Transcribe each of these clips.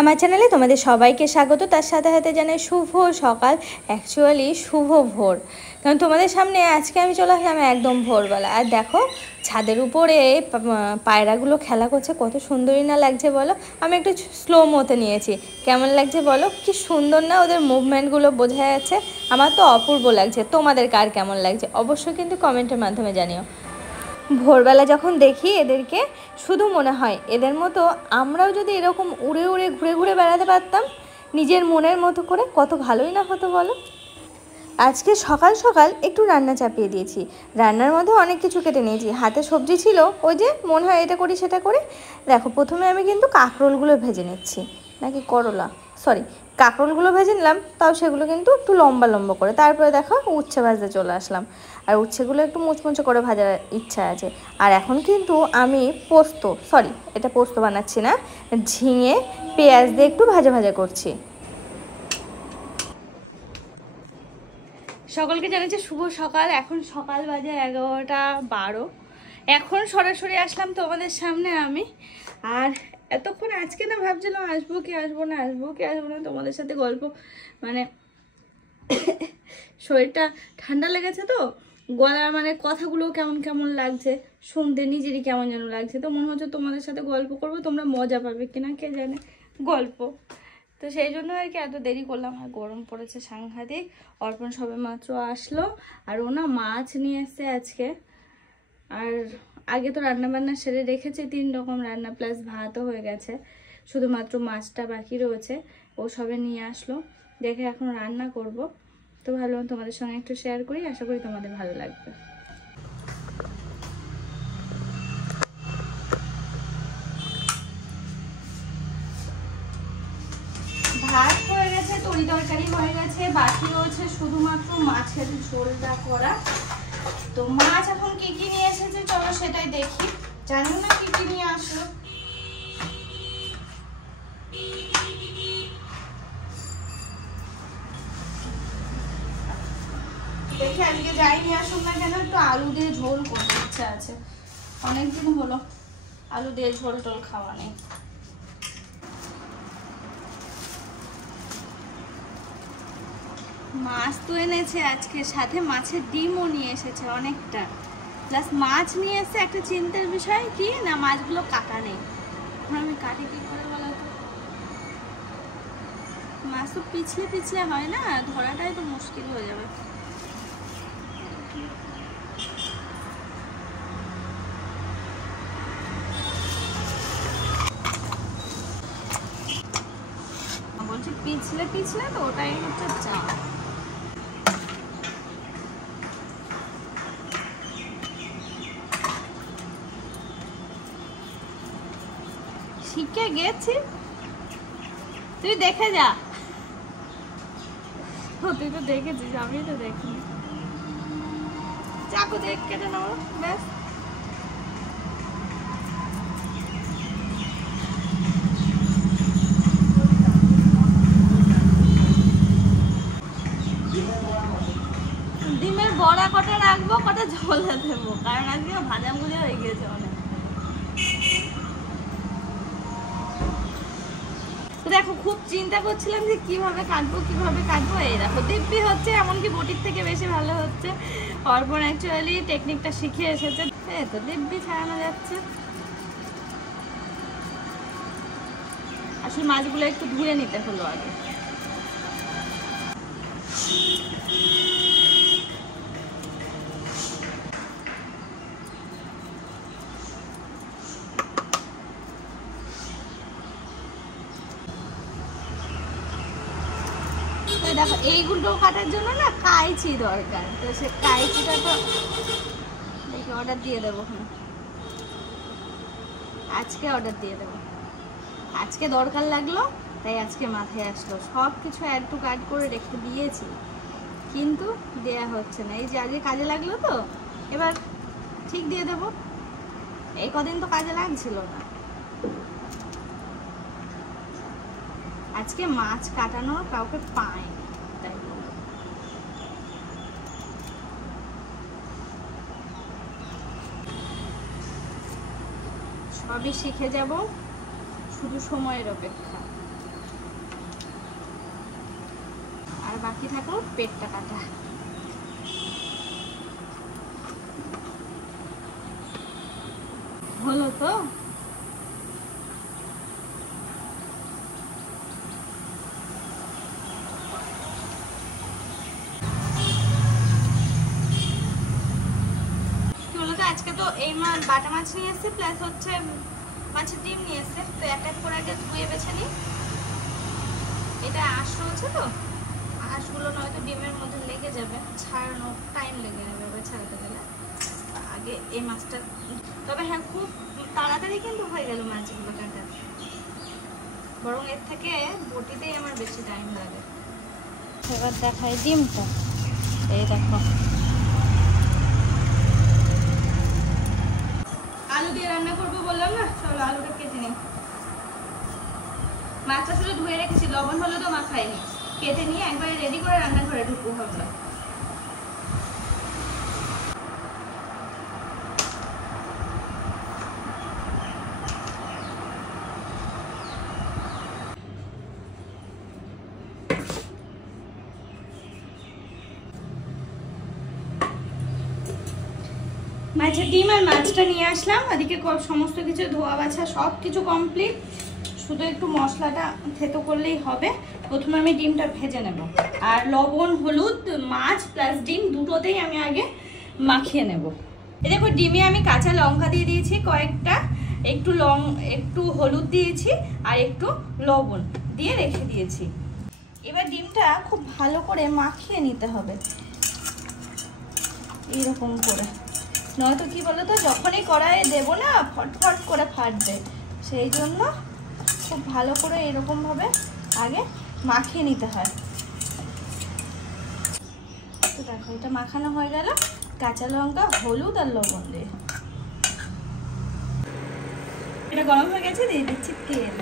আমার চ্যানেলে তোমাদের সবাইকে স্বাগত। তার সাথে সাথে জানাই শুভ সকাল, অ্যাকচুয়ালি শুভ ভোর। কারণ তোমাদের সামনে আজকে আমি চলে আসলাম একদম ভোরবেলা। আর দেখো ছাদের উপরে পায়রাগুলো খেলা করছে, কত সুন্দরই না লাগছে বলো। আমি একটু স্লো মোতে নিয়েছি, কেমন লাগছে বলো? কি সুন্দর না ওদের মুভমেন্টগুলো, বোঝা যাচ্ছে। আমার তো অপূর্ব লাগছে। তোমাদের কার কেমন লাগছে অবশ্যই কিন্তু কমেন্টের মাধ্যমে জানিও। ভোরবেলা যখন দেখি এদেরকে, শুধু মনে হয় এদের মতো আমরাও যদি এরকম উড়ে উড়ে ঘুরে ঘুরে বেড়াতে পারতাম নিজের মনের মতো করে, কত ভালোই না হতো বলো। আজকে সকাল সকাল একটু রান্না চাপিয়ে দিয়েছি। রান্নার মধ্যে অনেক কিছু কেটে নিয়েছি, হাতে সবজি ছিল, ওই যে মনে হয় এটা করি সেটা করি। দেখো প্রথমে আমি কিন্তু কাঁকরোলগুলো ভেজে নিচ্ছি, নাকি করলা, সরি কাঁকরোলগুলো ভেজে নিলাম, তাও সেগুলো কিন্তু একটু লম্বা লম্বা করে। তারপরে দেখো উচ্ছে ভাজতে চলে আসলাম, আর উচ্ছেগুলো একটু মুচমুচে করে ভাজার ইচ্ছা আছে। আর এখন কিন্তু আমি এটা পোস্ত বানাচ্ছি না, ঝিঙে পেঁয়াজ দিয়ে একটু ভাজা ভাজা করছি। সকলকে জানাচ্ছি শুভ সকাল। এখন সকাল বাজে 11:12। এখন সরাসরি আসলাম তোমাদের সামনে আমি। আর এতক্ষণ আজকে না ভাবছিলাম আসবো কি আসবো না, তোমাদের সাথে গল্প, মানে শরীরটা ঠান্ডা লেগেছে তো, গলার মানে কথাগুলো কেমন কেমন লাগছে শুনতে, নিজেরই কেমন যেন লাগছে। তো মনে হচ্ছে তোমাদের সাথে গল্প করবো, তোমরা মজা পাবে কিনা কে জানে গল্প। তো সেই জন্য আর কি এত দেরি করলাম। আর গরম পড়েছে সাংঘাতিক। অর্পণ সবে মাত্র আসলো, আর ও না মাছ নিয়ে এসছে আজকে। আর আগে তো রান্নাবান্না সেরে রেখেছে, 3 রকম রান্না প্লাস ভাতও হয়ে গেছে, শুধুমাত্র মাছটা বাকি রয়েছে। ও সবে নিয়ে আসলো, দেখে এখন রান্না করব। তো ভাবলাম তোমাদের সঙ্গে একটু শেয়ার করি, আশা করি তোমাদের ভালো লাগবে। ভাত হয়ে গেছে, তরি তরকারি হয়ে গেছে, বাকি রয়েছে শুধুমাত্র মাছের ঝোলটা করা। তো মাছ এখন কি কি নিয়ে এসেছে চলো সেটাই দেখি। জানি না কি কি নিয়ে আসলো। দেখি আজকে যাই নিয়ে আসুন না কেন, একটু আলু দিয়ে ঝোল করতে ইচ্ছা আছে। অনেকদিন হলো আলু দিয়ে ঝোল টোল খাওয়া নেই। মাছ তো এনেছে আজকে, সাথে মাছের ডিমও নিয়ে এসেছে অনেকটা, প্লাস মাছ নিয়ে এসে একটা চিন্তার বিষয় কি না, মাছগুলো কাটা নেই। আমি কাটি কি করে বলো তো? মাছ তো পিছলে পিছলে হয় না, ধরাটাই তো মুশকিল হয়ে যাবে। বলছি পিছলে পিছলে তো ওটাই হচ্ছে চাপ। শিখে গেছি, তুই দেখে যা। তুই তো দেখেছিস, আমি তো দেখিনি। চাকু দেখ কেটে নেবো ব্যাস। ডিমের বড়া কটা রাখবো, কটা ঝোলা দেবো, কারণ আজকে ভাজা ভুজা হয়ে গেছে অনেক। তো দেখো খুব চিন্তা করছিলাম যে কিভাবে কাটবো। এই দেখো দিব্যি হচ্ছে, এমনকি বটির থেকে বেশি ভালো হচ্ছে। অর্পণ অ্যাকচুয়ালি টেকনিকটা শিখে এসেছে, তো দিব্যি ছাড়ানো যাচ্ছে। আসলে মাছগুলো একটু ধুয়ে নিতে হলো আগে। দেখো এইগুলো কাটার জন্য না কাঁচি দরকার, তো সে কাঁচিটা তো দেখি অর্ডার দিয়ে দেবো। আজকে অর্ডার দিয়ে দেবো, আজকে দরকার লাগলো তাই আজকে মাথায় আসলো। সব কিছু অ্যাড টু কার্ট করে রেখে দিয়েছি, কিন্তু দেয়া হচ্ছে না। এই যে আজকে কাজে লাগলো, তো এবার ঠিক দিয়ে দেবো। এই কদিন তো কাজে লাগছিল না। আজকে মাছ কাটানোর কাউকে পাই, তাই সবই শিখে যাব, শুধু সময়ের অপেক্ষা। আর বাকি থাকলো পেটটা কাটা। হলো তো? আজকে তো এই বাটা মাছ নিয়ে এসছে, প্লাস হচ্ছে মাছের ডিম নিয়ে এসছে। তো এক এক করে আগে ধুয়ে বেছে নিই। এটা আঁশ রয়েছে তো, আঁশগুলো নয়তো ডিমের মধ্যে লেগে যাবে, ছাড়ানো টাইম লেগে যাবে ছাড়াতে গেলে। আগে এই মাছটা, তবে হ্যাঁ খুব তাড়াতাড়ি কিন্তু হয়ে গেল মাছগুলো কাটা, বরং এর থেকে বটিতেই আমার বেশি টাইম লাগে। এবার দেখাই ডিমটা। এই দেখো, আলু দিয়ে রান্না করবো বললাম না, চলো আলুটা কেটে নিই। মাছটা শুধু ধুয়ে রেখেছি, লবণ হলে তো মাখাইনি। কেটে নিয়ে একবারে রেডি করে রান্নাঘরে ঢুকবো ভাবলাম। মাছের ডিম আর মাছটা নিয়ে আসলাম, ওদিকে সমস্ত কিছু ধোয়া বাছা সব কিছু কমপ্লিট, শুধু একটু মশলাটা থেতো করলেই হবে। প্রথমে আমি ডিমটা ভেজে নেব, আর লবণ হলুদ মাছ প্লাস ডিম দুটোতেই আমি আগে মাখিয়ে নেব। এই দেখো ডিমে আমি কাঁচা লঙ্কা দিয়ে দিয়েছি কয়েকটা, একটু হলুদ দিয়েছি আর একটু লবণ দিয়ে রেখে দিয়েছি। এবার ডিমটা খুব ভালো করে মাখিয়ে নিতে হবে এইরকম করে, নয়তো কি বলতো যখনই কড়াইয়ে দেবো না ফটফট করে ফাটবে। সেই জন্য খুব ভালো করে এরকম ভাবে আগে মাখিয়ে নিতে হয়। তো দেখো এটা মাখানো হয়ে গেল কাঁচা লঙ্কা হলুদ আর লবণ দিয়ে। এটা গরম হয়ে গেছে, দিয়ে দিচ্ছি তেল।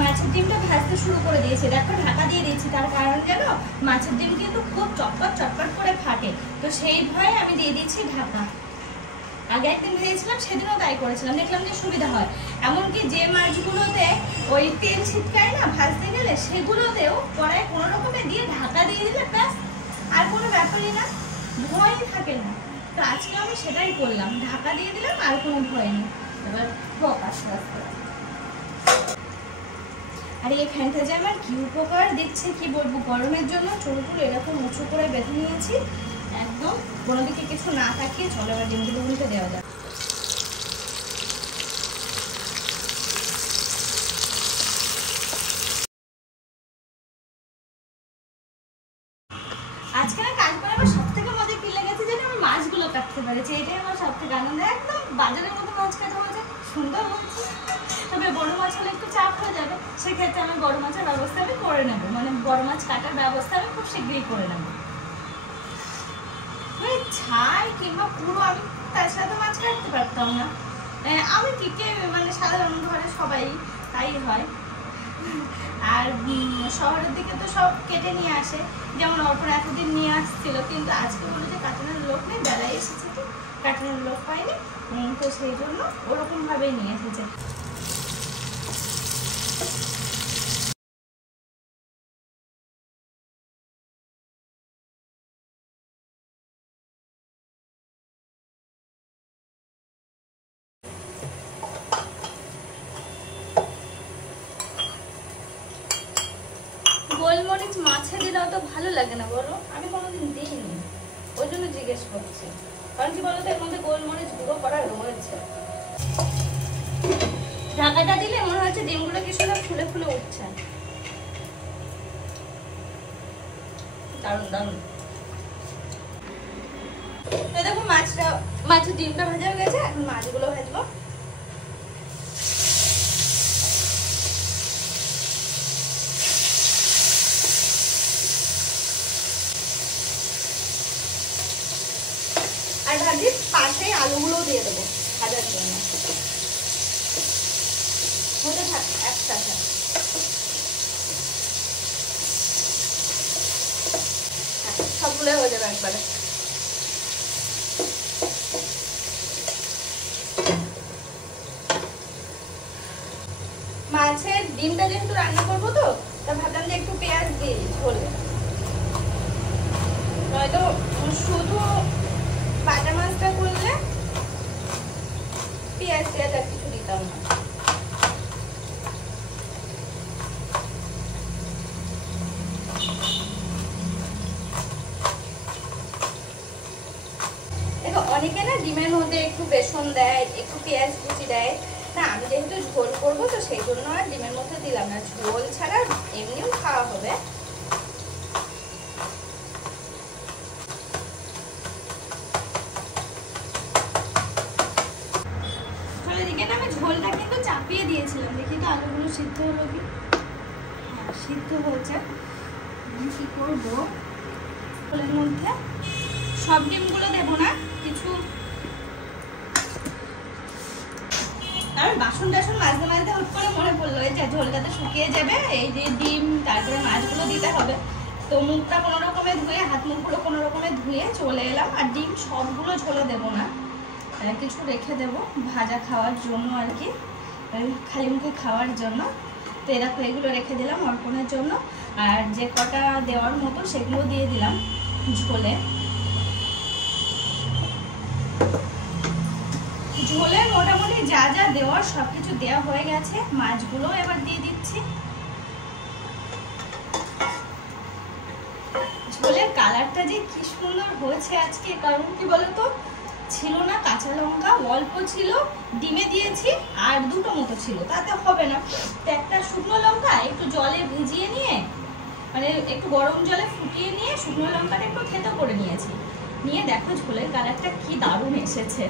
মাছের ডিমটা ভাজতে শুরু করে দিয়েছি, দেখো ঢাকা দিয়ে দিচ্ছি। তার কারণ জানো, মাছের ডিম কিন্তু খুব চটপট চটপট করে ফাটে, তো সেই ভয়ে আমি দিয়ে দিচ্ছি ঢাকা। আগে একদিন ভেজেছিলাম, সেদিনও তাই করেছিলাম, দেখলাম যে সুবিধা হয়। এমনকি যে মাছগুলোতে ওই তেল ছিটকায় না ভাজতে গেলে, সেগুলোতেও কড়াই কোনো রকমে দিয়ে ঢাকা দিয়ে দিলে ব্যাস আর কোনো ব্যাপারই না, ভয়ই থাকে না। তো আজকে আমি সেটাই করলাম, ঢাকা দিয়ে দিলাম, আর কোনো ভয় নেই। এবার হোক আস্তে আস্তে। আর এই ফ্যানটা যে আমার কি উপকার দিচ্ছে কি বলবো, গরমের জন্য চুলগুলো এরকম উঁচু করে বেঁধে নিয়েছি একদম, কোনো দিকে কিছু না তাকিয়ে। চলো এবার ডিমগুলো উল্টে দেওয়া যায়। আজকে না কাজ করে আমার সব থেকে মজা কি লেগেছে যেন, আমি মাছগুলো কাটতে পেরেছি, এটাই আমার সব থেকে আনন্দ। একদম বাজারের মতো মাছ কাটা হয়েছে, সুন্দর হচ্ছে। তবে বড় মাছ হলে একটু চাপ হয়ে যাবে, সেক্ষেত্রে আমি বড় মাছের ব্যবস্থা আমি করে নেবো, মানে বড় মাছ কাটার ব্যবস্থা আমি খুব শীঘ্রই করে নেবো। ছাই কিংবা পুরো আমি তার সাথে মাছ কাটতে পারতাম না, আমি কি মানে সাধারণ ঘরে সবাই তাই হয়। আর শহরের দিকে তো সব কেটে নিয়ে আসে, যেমন অর্পণ এতদিন নিয়ে আসছিল, কিন্তু আজকে বলে যে কাটানোর লোক নেই, বেলায় এসেছে তো কাটানোর লোক পাইনি, তো সেই জন্য ওরকম ভাবেই নিয়ে এসেছে। গোলমরিচ মাছে দিলেও তো ভালো লাগে না বলো, আমি কোনোদিন দিইনি, ওই জন্য জিজ্ঞেস করছি। কারণ কি বলতো, এর মধ্যে গোলমরিচ গুঁড়ো করা রয়েছে। ঢাকাটা দিলে মনে হচ্ছে ডিমগুলো কি সুন্দর ফুলে ফুলে উঠছে, দারুণ দারুণ। দেখো মাছের ডিমটা ভাজা হয়ে গেছে, এখন মাছগুলো ভাজবো। আর ভাজি পাশে আলুগুলোও দিয়ে দেবো ভাজার জন্য, হতে থাক একসাথে। সবগুলো হয়ে যাবে একবারে। ডিমটা যেহেতু রান্না করবো তো, তা ভাবলাম যে একটু পেঁয়াজ দিই ঝোলে, নয়তো শুধু বাটা মাছটা করলে পেঁয়াজ আর কিছু দিতাম না। দেখো অনেকে না ডিমের মধ্যে একটু বেসন দেয়, একটু পেঁয়াজ কুচি দেয়, না আমি যেহেতু ঝোল করবো তো সেই জন্য আর ডিমের মধ্যে দিলাম না। ঝোল ছাড়া এমনিও খাওয়া হবে। এদিকে না আমি ঝোলটা কিন্তু চাপিয়ে দিয়েছিলাম, দেখি তো আলুগুলো সিদ্ধ হলো কি। হ্যাঁ সিদ্ধ হয়েছে। আমি কি করবো, ঝোলের মধ্যে সব ডিমগুলো দেবো না, কিছু আর বাসন টাসন মাঝে মাঝে হুট করে মনে পড়লো এই যে ঝোলটাতে শুকিয়ে যাবে, এই যে ডিম তারপরে মাছগুলো দিতে হবে, তো মুখটা কোনো রকমে ধুয়ে, হাত মুখগুলো কোনো রকমে ধুয়ে চলে এলাম। আর ডিম সবগুলো ঝোলে দেবো না, কিছু রেখে দেবো ভাজা খাওয়ার জন্য আর কি, খালি মুখে খাওয়ার জন্য। তো এরকম এগুলো রেখে দিলাম অর্পণের জন্য, আর যে কটা দেওয়ার মতো সেগুলো দিয়ে দিলাম ঝোলে। ঝোলে মোটামুটি যা যা দেওয়ার সবকিছু দেওয়া হয়ে গেছে, মাছগুলো এবার দিয়ে দিচ্ছি। ঝোলের কালারটা যে কি সুন্দর হয়েছে আজকে, কারণ কি বলতো ছিল না কাঁচা লঙ্কা, অল্প ছিল, ডিমে দিয়েছি আর দুটো মতো ছিল, তাতে হবে না। তো একটা শুকনো লঙ্কা একটু জলে ভিজিয়ে নিয়ে, মানে একটু গরম জলে ফুটিয়ে নিয়ে শুকনো লঙ্কাটা একটু থেতো করে নিয়েছি, নিয়ে দেখো ঝোলের কালারটা কি দারুণ এসেছে।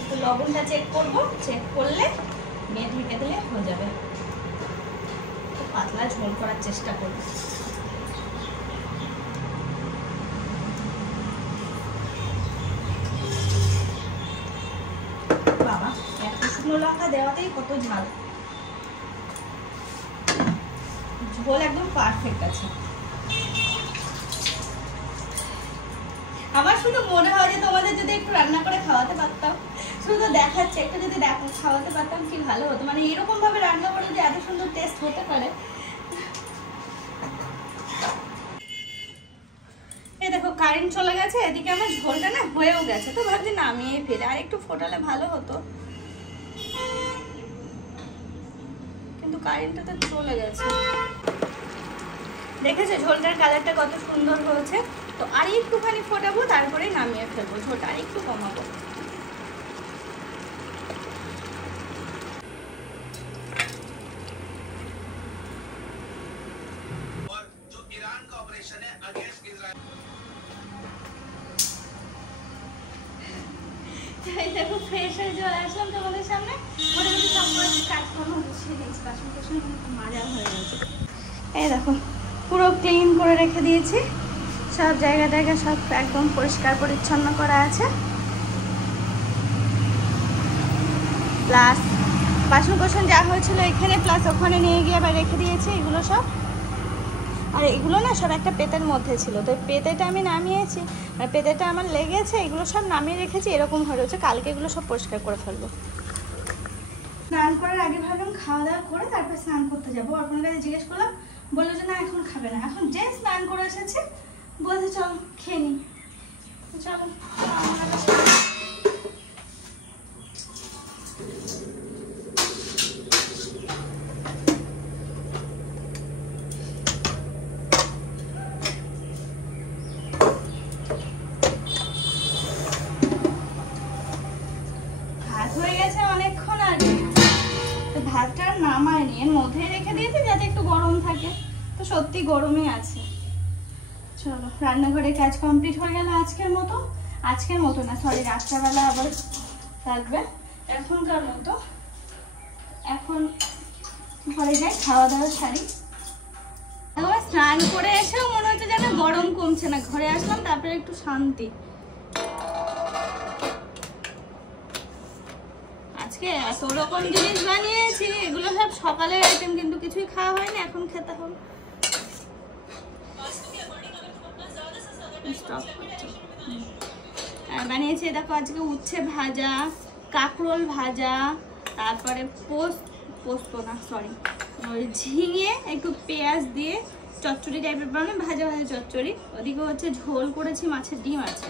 একটু লবণটা চেক করবো, চেক করলে নিয়ে ঢেকে দিলে হয়ে যাবে। পাতলা ঝোল করার চেষ্টা করবো। বাবা একটা শুকনো লঙ্কা দেওয়াতেই কত ঝাল, ঝোল একদম পারফেক্ট আছে। আমার শুধু মনে হয় যে তোমাদের যদি একটু রান্না করে খাওয়াতে পারতাম, শুধু দেখাচ্ছে একটু যদি খাওয়াতে পারতাম কি ভালো হতো, মানে এরকম ভাবে রান্না করে যে এত সুন্দর টেস্ট হতে পারে। এই দেখো কারেন্ট চলে গেছে, এদিকে আমার ঝোলটা না হয়েও গেছে, তো ভাবছি নামিয়ে ফেলে আর একটু ফোটালে ভালো হতো, কিন্তু কারেন্টটা তো চলে গেছে। দেখেছো ঝোলটার কালারটা কত সুন্দর হয়েছে। তো আর একটুখানি ফোটাবো, তারপরে নামিয়ে ফেলবো, ঝোলটা আর একটু কমাবো। দেখো ফ্রেশ হয়ে চলে আসলাম তোমাদের সামনে, মোটামুটি সব কাজকর্ম গুছিয়ে দিয়েছি, বাসন টাসন মাজা হয়ে গেছে। এই দেখো পুরো ক্লিন করে রেখে দিয়েছি, সব জায়গা সব একদম পরিষ্কার পরিচ্ছন্ন করা আছে। প্লাস বাসন কোসন যা হয়েছিল এখানে, প্লাস ওখানে নিয়ে গিয়ে আবার রেখে দিয়েছি এগুলো সব। আর এগুলো না সব একটা পেতের মধ্যে ছিল, তো পেতেটা আমি নামিয়েছি, আর পেতেটা আমার লেগেছে, এগুলো সব নামিয়ে রেখেছি, এরকম হয়ে রয়েছে। কালকে এগুলো সব পরিষ্কার করে ফেলবো। স্নান করার আগে ভাবলাম খাওয়া দাওয়া করে তারপর স্নান করতে যাবো। আপনার কাছে জিজ্ঞেস করলাম, বললো যে না এখন খাবে না, এখন যে স্নান করে এসেছে বলছে চল খেয়ে নি। চলো ভাত হয়ে গেছে অনেকক্ষণ আগে, তো ভাতটা নামায়নি, এর মধ্যে রেখে দিয়েছি যাতে একটু গরম থাকে, তো সত্যি গরমই আছে। চলো রান্নাঘরে কাজ কমপ্লিট হয়ে গেল আজকের মতো না, সরি রাত্রেবেলা আবার থাকবে। এখনকার মতো এখন ঘরে যাই, খাওয়া দাওয়া সারি। স্নান করে এসেও মনে হচ্ছে যেন গরম কমছে না, ঘরে আসলাম তারপরে একটু শান্তি। আজকে এত রকম জিনিস বানিয়েছি, এগুলো সব সকালের আইটেম, কিন্তু কিছুই খাওয়া হয়নি, এখন খেতে হবে। বানিয়েছি দেখো আজকে উচ্ছে ভাজা, কাঁকরোল ভাজা, তারপরে পোস্ত না সরি, ওই ঝিঙে একটু পেঁয়াজ দিয়ে চচ্চড়ি টাইপের বানানো, ভাজা ভাজা চচ্চড়ি। ওদিকে হচ্ছে ঝোল করেছি, মাছের ডিম আছে।